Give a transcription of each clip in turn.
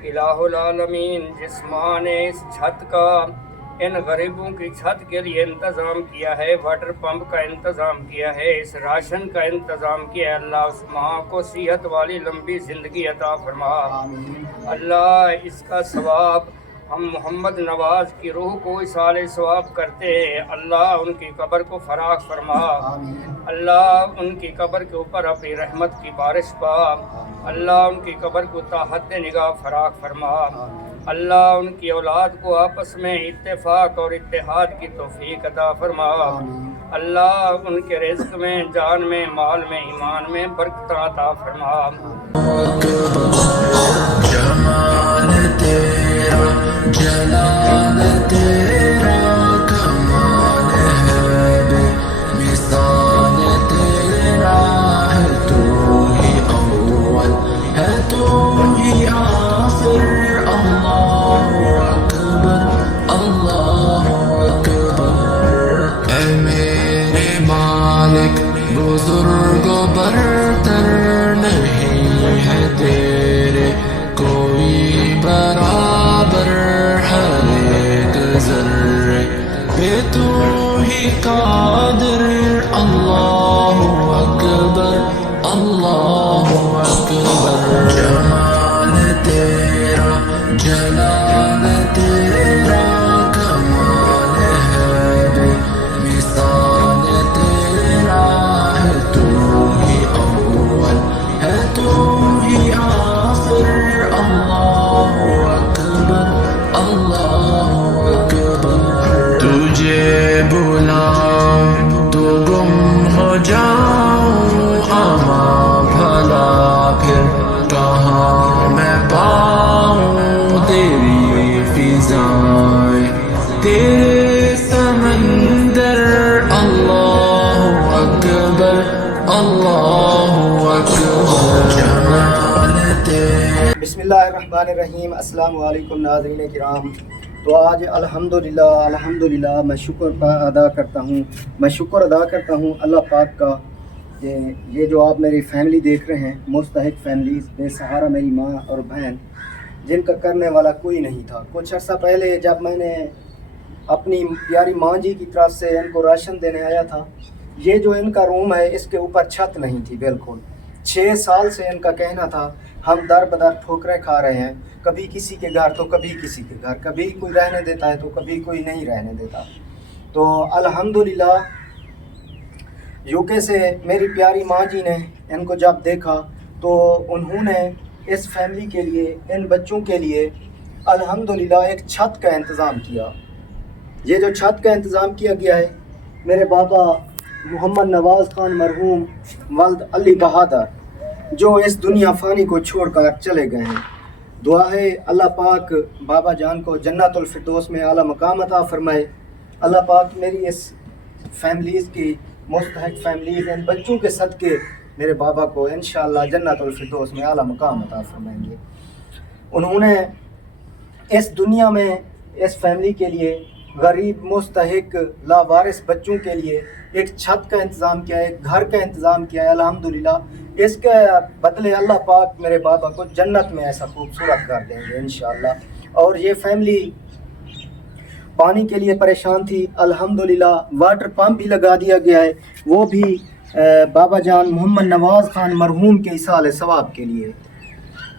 الہ العالمین جس ماں نے اس چھت کا ان غریبوں کی چھت کے لیے انتظام کیا ہے، واٹر پمپ کا انتظام کیا ہے، اس راشن کا انتظام کیا ہے، اللہ اس ماں کو صحت والی لمبی زندگی عطا فرما۔ اللہ اس کا ثواب ہم محمد نواز کی روح کو اصال ثواب کرتے ہیں، اللہ ان کی قبر کو فراخ فرما، اللہ ان کی قبر کے اوپر اپنی رحمت کی بارش پا، اللہ ان کی قبر کو تا حد نگاہ فراخ فرما، اللہ ان کی اولاد کو آپس میں اتفاق اور اتحاد کی توفیق عطا فرما، اللہ ان کے رزق میں، جان میں، مال میں، ایمان میں برکت عطا فرما۔ جمال تیرا جلال تیرا کمال ہے بے مثال تیرا ہے، تو ہی اول ہے تو ہی آخر، اللہ اکبر اللہ اکبر۔ اے میرے مالک بزرگ و برتر نہیں ہے تیرے کوئی برابر، ہر ایک ذرے پہ تو ہی قادر، اللہ اکبر اللہ اکبر۔ جمال تیرا جلال تیرا کمال ہے بے مثال تیرا ہے، تو ہی اول ہے تو ہی آخر، اللہ اکبر اللہ اکبر۔ تجھے بلاؤں تو گم ہو جاؤں، اماں بھلا پھر کہاں میں پاؤں تیری فضائیں، تیرے سمندر، اللہ اکبر اللہ اکبر۔ جمال تیرا۔ بسم اللہ الرحمن الرحیم۔ السلام علیکم ناظرین کرام۔ تو آج الحمدللہ میں شکر ادا کرتا ہوں اللہ پاک کا کہ یہ جو آپ میری فیملی دیکھ رہے ہیں، مستحق فیملیز، بے سہارا میری ماں اور بہن، جن کا کرنے والا کوئی نہیں تھا۔ کچھ عرصہ پہلے جب میں نے اپنی پیاری ماں جی کی طرف سے ان کو راشن دینے آیا تھا، یہ جو ان کا روم ہے اس کے اوپر چھت نہیں تھی بالکل۔ 6 سال سے ان کا کہنا تھا ہم در بدر ٹھوکریں کھا رہے ہیں، کبھی کسی کے گھر تو کبھی کسی کے گھر، کبھی کوئی رہنے دیتا ہے تو کبھی کوئی نہیں رہنے دیتا۔ تو الحمدللہ یو کے سے میری پیاری ماں جی نے ان کو جب دیکھا تو انہوں نے اس فیملی کے لیے، ان بچوں کے لیے الحمدللہ ایک چھت کا انتظام کیا۔ یہ جو چھت کا انتظام کیا گیا ہے، میرے بابا محمد نواز خان مرحوم ولد علی بہادر جو اس دنیا فانی کو چھوڑ کر چلے گئے ہیں، دعا ہے اللہ پاک بابا جان کو جنت الفردوس میں اعلیٰ مقام عطا فرمائے۔ اللہ پاک میری اس فیملیز کی، مستحق فیملیز، ان بچوں کے صدقے میرے بابا کو انشاءاللہ جنت الفردوس میں اعلیٰ مقام عطا فرمائیں گے۔ انہوں نے اس دنیا میں اس فیملی کے لیے، غریب مستحق لاوارث بچوں کے لیے ایک چھت کا انتظام کیا ہے، ایک گھر کا انتظام کیا ہے۔ الحمدللہ اس کے بدلے اللہ پاک میرے بابا کو جنت میں ایسا خوبصورت کر دیں گے انشاءاللہ۔ اور یہ فیملی پانی کے لیے پریشان تھی، الحمدللہ واٹر پمپ بھی لگا دیا گیا ہے، وہ بھی بابا جان محمد نواز خان مرحوم کے ایصال ثواب کے لیے۔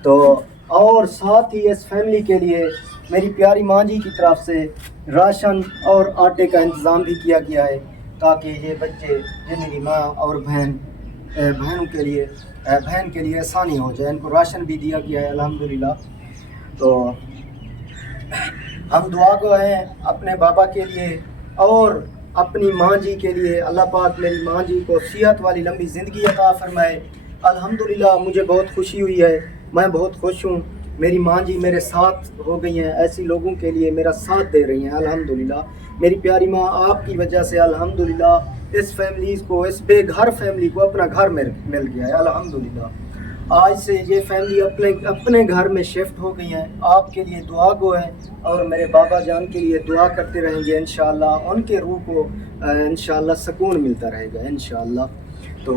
تو اور ساتھ ہی اس فیملی کے لیے میری پیاری ماں جی کی طرف سے راشن اور آٹے کا انتظام بھی کیا گیا ہے، تاکہ یہ بچے، یہ میری ماں اور بہنوں کے لیے، بہن کے لیے آسانی ہو جائے۔ ان کو راشن بھی دیا گیا ہے الحمدللہ۔ تو ہم دعا گو ہیں اپنے بابا کے لیے اور اپنی ماں جی کے لیے، اللہ پاک میری ماں جی کو صحت والی لمبی زندگی عطا فرمائے۔ الحمدللہ مجھے بہت خوشی ہوئی ہے، میں بہت خوش ہوں، میری ماں جی میرے ساتھ ہو گئی ہیں، ایسی لوگوں کے لیے میرا ساتھ دے رہی ہیں الحمدللہ۔ میری پیاری ماں، آپ کی وجہ سے الحمدللہ اس فیملیز کو، اس بے گھر فیملی کو اپنا گھر مل گیا ہے الحمدللہ۔ آج سے یہ فیملی اپنے گھر میں شفٹ ہو گئی ہیں، آپ کے لیے دعا گو ہیں اور میرے بابا جان کے لیے دعا کرتے رہیں گے انشاءاللہ۔ ان کے روح کو انشاءاللہ سکون ملتا رہے گا انشاءاللہ۔ تو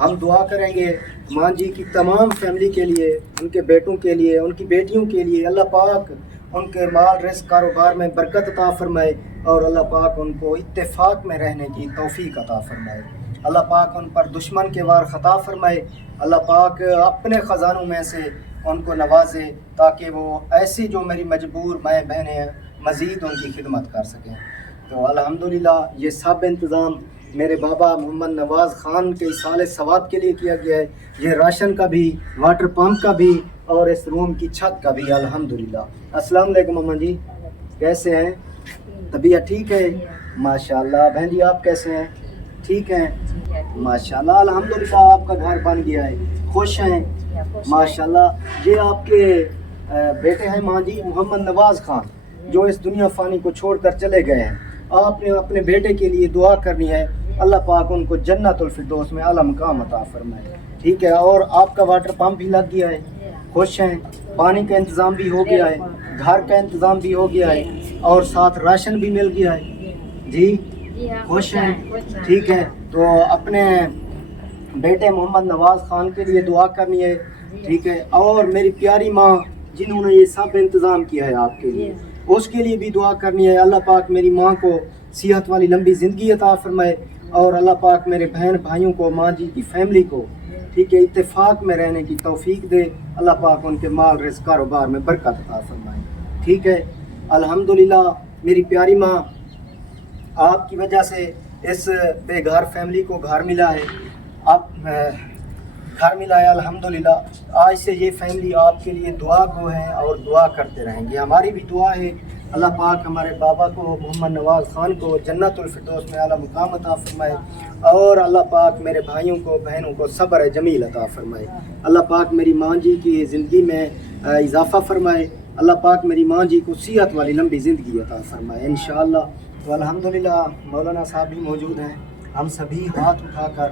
ہم دعا کریں گے ماں جی کی تمام فیملی کے لیے، ان کے بیٹوں کے لیے، ان کی بیٹیوں کے لیے، اللہ پاک ان کے مال رزق کاروبار میں برکت عطا فرمائے، اور اللہ پاک ان کو اتفاق میں رہنے کی توفیق عطا فرمائے، اللہ پاک ان پر دشمن کے وار خطا فرمائے، اللہ پاک اپنے خزانوں میں سے ان کو نوازے تاکہ وہ ایسی جو میری مجبور مائیں بہنیں ہیں مزید ان کی خدمت کر سکیں۔ تو الحمدللہ یہ سب انتظام میرے بابا محمد نواز خان کے اصال ثواب کے لیے کیا گیا ہے، یہ راشن کا بھی، واٹر پمپ کا بھی، اور اس روم کی چھت کا بھی الحمدللہ۔ السلام علیکم ماما جی، کیسے ہیں؟ طبیعت ٹھیک ہے؟ ماشاءاللہ۔ بہن جی آپ کیسے ہیں؟ ٹھیک ہیں ماشاءاللہ۔ الحمدللہ آپ کا گھر بن گیا ہے، خوش ہیں ماشاءاللہ۔ یہ آپ کے بیٹے ہیں ماں جی محمد نواز خان، جو اس دنیا فانی کو چھوڑ کر چلے گئے ہیں۔ آپ نے اپنے بیٹے کے لیے دعا کرنی ہے، اللہ پاک ان کو جنت الفردوس میں اعلیٰ مقام عطا فرمائے، ٹھیک ہے؟ اور آپ کا واٹر پمپ بھی لگ گیا ہے، خوش ہیں؟ پانی کا انتظام بھی ہو گیا ہے، گھر کا انتظام بھی ہو گیا ہے، اور ساتھ راشن بھی مل گیا ہے جی، خوش ہیں؟ ٹھیک ہے، تو اپنے بیٹے محمد نواز خان کے لیے دعا کرنی ہے، ٹھیک ہے؟ اور میری پیاری ماں جنہوں نے یہ سب انتظام کیا ہے آپ کے لیے، اس کے لیے بھی دعا کرنی ہے، اللہ پاک میری ماں کو صحت والی لمبی زندگی عطا فرمائے، اور اللہ پاک میرے بہن بھائیوں کو، ماں جی کی فیملی کو، ٹھیک ہے، اتفاق میں رہنے کی توفیق دے، اللہ پاک ان کے مال رزق کاروبار میں برکت عطا فرمائے، ٹھیک ہے؟ الحمدللہ میری پیاری ماں، آپ کی وجہ سے اس بے گھر فیملی کو گھر ملا ہے، آپ گھر ملا ہے الحمدللہ۔ آج سے یہ فیملی آپ کے لیے دعا گو ہے اور دعا کرتے رہیں گے، ہماری بھی دعا ہے اللہ پاک ہمارے بابا کو محمد نواز خان کو جنت الفردوس میں اعلیٰ مقام عطا فرمائے، اور اللہ پاک میرے بھائیوں کو بہنوں کو صبر جمیل عطا فرمائے، اللہ پاک میری ماں جی کی زندگی میں اضافہ فرمائے، اللہ پاک میری ماں جی کو صحت والی لمبی زندگی عطا فرمائے انشاءاللہ۔ تو الحمدللہ مولانا صاحب بھی موجود ہیں، ہم سبھی ہاتھ اٹھا کر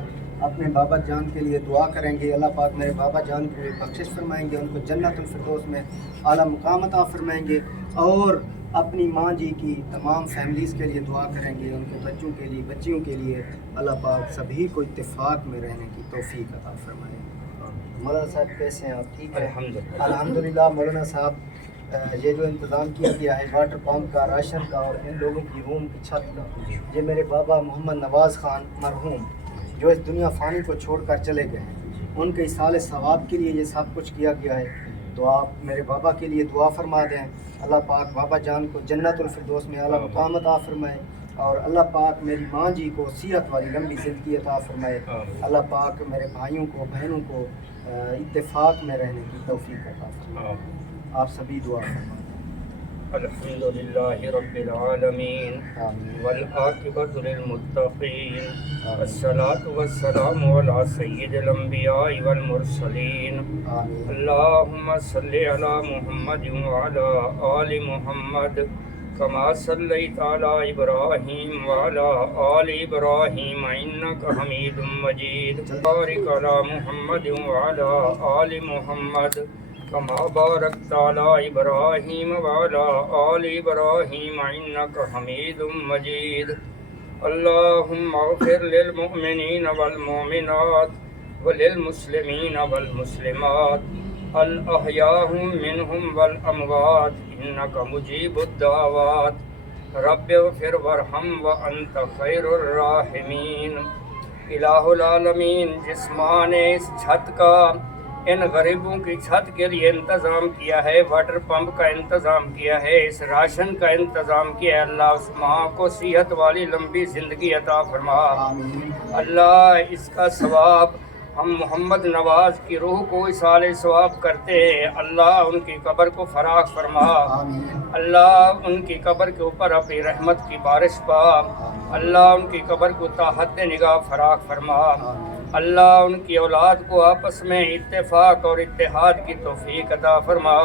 اپنے بابا جان کے لیے دعا کریں گے، اللہ پاک میرے بابا جان کو بخشش فرمائیں گے، ان کو جنت الفردوس میں اعلیٰ مقام عطا فرمائیں گے، اور اپنی ماں جی کی تمام فیملیز کے لیے دعا کریں گے، ان کے بچوں کے لیے، بچیوں کے لیے، اللہ پاک سبھی کو اتفاق میں رہنے کی توفیق عطا فرمائے۔ مولانا صاحب کیسے ہیں آپ؟ ٹھیک ہے الحمدللہ۔ مولانا صاحب یہ جو انتظام کیا گیا ہے واٹر پمپ کا، راشن کا، اور ان لوگوں کی روم کی چھت کا، یہ میرے بابا محمد نواز خان مرحوم جو اس دنیا فانی کو چھوڑ کر چلے گئے ہیں، ان کے اصال ثواب کے لیے یہ سب کچھ کیا گیا ہے، تو آپ میرے بابا کے لیے دعا فرما دیں، اللہ پاک بابا جان کو جنت الفردوس میں اعلیٰ مقام عطا فرمائے، اور اللہ پاک میری ماں جی کو صحت والی لمبی زندگی عطا فرمائے، اللہ پاک میرے بھائیوں کو بہنوں کو اتفاق میں رہنے کی توفیق عطا فرمائے۔ آپ سبھی دعا فرمائیں۔ الحمدللہ رب العالمین والعاقبۃ للمتقین والصلاة والسلام علی سید الانبیاء والمرسلین اللہم صلی علی محمد وعلی آل محمد کما صلیت علی ابراہیم وعلی آل ابراہیم انک حمید مجید بارک علی محمد وعلی آل محمد کما بارکت علی ابراہیم وعلی آل ابراہیم انک حمید مجید اللہم اغفر للمؤمنین والمؤمنات وللمسلمین والمسلمات الاحیاء منہم والاموات انک مجیب الدعوات رب اغفر وارحم وانت خیر الراحمین۔ الہ العالمین جسمان اس چھت کا، ان غریبوں کی چھت کے لیے انتظام کیا ہے، واٹر پمپ کا انتظام کیا ہے، اس راشن کا انتظام کیا ہے، اللہ اس ماں کو صحت والی لمبی زندگی عطا فرما، اللہ اس کا ثواب ہم محمد نواز کی روح کو اصال ثواب کرتے ہیں، اللہ ان کی قبر کو فراخ فرما، اللہ ان کی قبر کے اوپر اپنی رحمت کی بارش پا، اللہ ان کی قبر کو تا حد نگاہ فراخ فرما، اللہ ان کی اولاد کو آپس میں اتفاق اور اتحاد کی توفیق عطا فرما،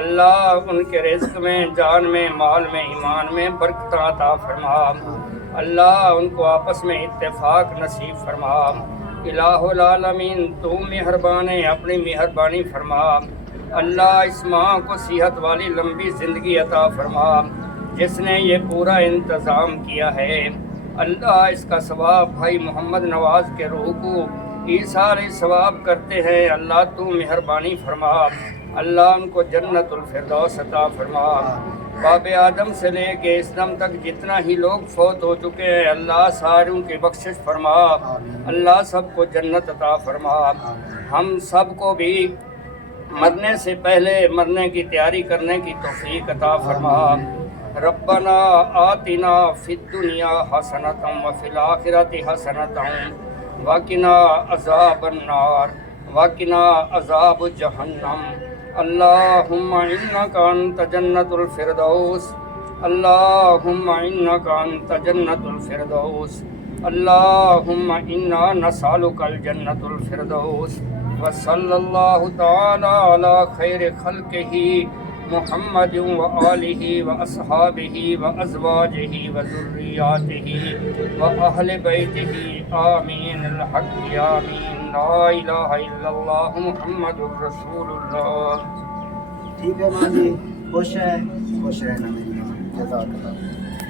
اللہ ان کے رزق میں، جان میں، مال میں، ایمان میں برکت عطا فرما، اللہ ان کو آپس میں اتفاق نصیب فرما۔ الہ العالمین تو مہربان ہے، اپنی مہربانی فرما، اللہ اس ماں کو صحت والی لمبی زندگی عطا فرما، جس نے یہ پورا انتظام کیا ہے، اللہ اس کا ثواب بھائی محمد نواز کے روح کو ایثار ثواب کرتے ہیں، اللہ تو مہربانی فرما، اللہ ان کو جنت الفردوس عطا فرما۔ باب آدم سے لے کے اس دم تک جتنا ہی لوگ فوت ہو چکے ہیں اللہ ساروں کی بخشش فرما، اللہ سب کو جنت عطا فرما، ہم سب کو بھی مرنے سے پہلے مرنے کی تیاری کرنے کی توفیق عطا فرما۔ ربنا آتنا فی الدنیا حسنۃ وفی الآخرۃ حسنۃ وقنا عذاب النار وقنا عذاب جہنم۔ اللہم انک انت جنت الفردوس، اللہم انک انت جنت الفردوس، اللہم انا نسألک الجنت الفردوس۔ وصلی اللہ تعالی علی خیر خلقہ محمد وآلہ وأصحابہ وأزواجہ وذریاتہ وأہل بیتہ آمین الحق آمین لا الہ الا اللہ محمد رسول اللہ۔ ٹھیک ہے ماں جی، خوش رہنا میری ماں، جزاک اللہ۔